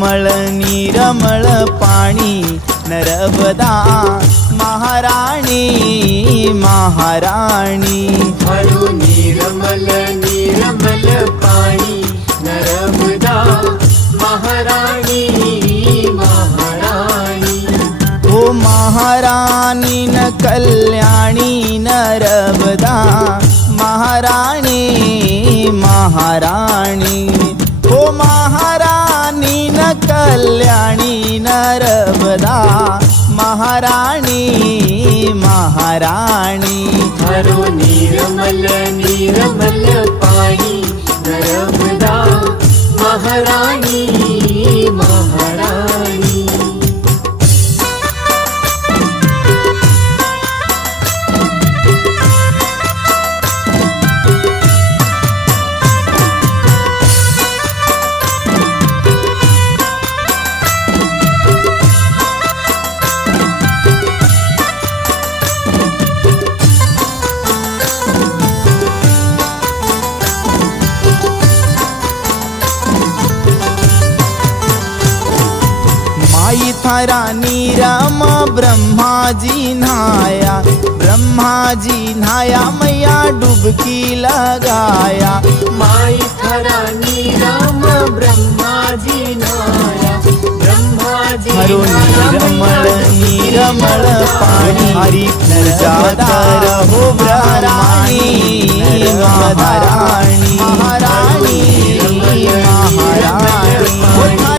मळ निरमळ पाणी नर्मदा महाराणी महाराणी। हळू निर्मल निर्मल पाणी नर्मदा महाराणी महाराणी। ओ महाराणी न कल्याणी नर्मदा महाराणी महाराणी। ओ महाराणी न कल्याणी नर्मदा महाराणी महाराणी। हळू निर्मल निर्मल पाणी नर्मदा महाराणी महाराणी। माई थारा नीरम ब्रह्माजी नहाया ब्रह्माजी नहाया मैया डुबकी लगाया। माई थरा नीरम ब्रह्माजी नहाया ब्रह्माजी हरो निर्मल निर्मल पाणी हरि पूजा करो ब्रह्मराणी महाराणी महाराणी महाराणी।